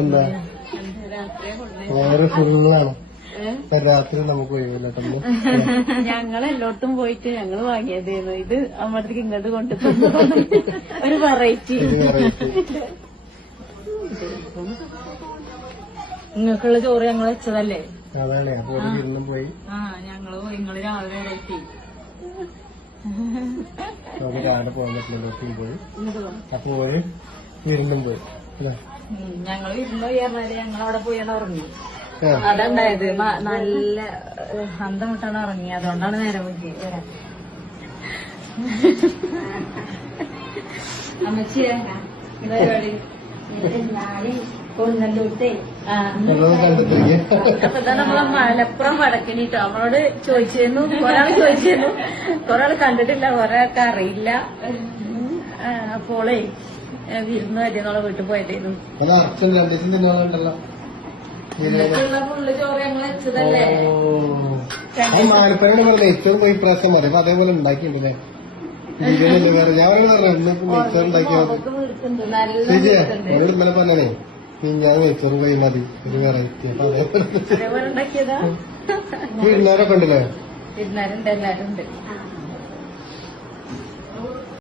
എന്താ വയറ് ഫുള്ളാണ്. രാത്രി നമുക്ക് ഒഴിവില്ല. ഞങ്ങളെല്ലോടത്തും പോയിട്ട് ഞങ്ങള് വാങ്ങിയതായിരുന്നു. ഇത് അമ്മത്തേക്ക് ഇങ്ങോട്ട് കൊണ്ടു ഒരു വെറൈറ്റി. നിങ്ങൾക്കുള്ള ചോറ് ഞങ്ങൾ വെച്ചതല്ലേ? അതാണ്. അപ്പൊ വീണ്ടും പോയി. ഞങ്ങള് പോയി. നിങ്ങള് രാവിലെ എത്തി. രാവിലെ പോകാൻ പറ്റില്ല. പോയി അപ്പൊ പോയി വീണ്ടും പോയി. ഞങ്ങള് വിരുന്ന് പോയി പറഞ്ഞാല് ഞങ്ങളവിടെ പോയാണ് ഉറങ്ങി. അതുണ്ടായത് നല്ല അന്തമിട്ടാണ് ഉറങ്ങി. അതുകൊണ്ടാണ് നേരം പോയി വരാൻ. അമ്മച്ചിയെ പരിപാടി അപ്പൊ ഇതാ നമ്മളെ മലപ്പുറം വടക്കനിട്ടോ നമ്മളോട് ചോദിച്ചിരുന്നു. കൊറേ ആള് കണ്ടിട്ടില്ല, കൊറേ ആൾക്ക് അറിയില്ല. അപ്പോളേ വിരുന്ന് വരെന്നുള്ള വീട്ടിൽ പോയതായിരുന്നു. ഫുള്ള് ചോറ് ഞങ്ങൾ വെച്ചതല്ലേ. മാലപ്പുറം പറഞ്ഞ ഏറ്റവും പോയി പ്രാവശ്യം മതി. അപ്പൊ അതേപോലെ ഉണ്ടാക്കിയിട്ടുണ്ടല്ലേ? ഞാൻ ഉണ്ടാക്കിയത് ഇന്നലെ പറഞ്ഞേ ഞാൻ നെയ്ച്ചോറും കൈ മതി ഒരു വെറൈറ്റി. അപ്പൊ അതേപോലെ ഉണ്ടാക്കിയതാ. വിരുന്നാരൊക്കെ ഉണ്ടല്ലേ? വിരുന്നാരുണ്ട്, എല്ലാരും ഉണ്ട്.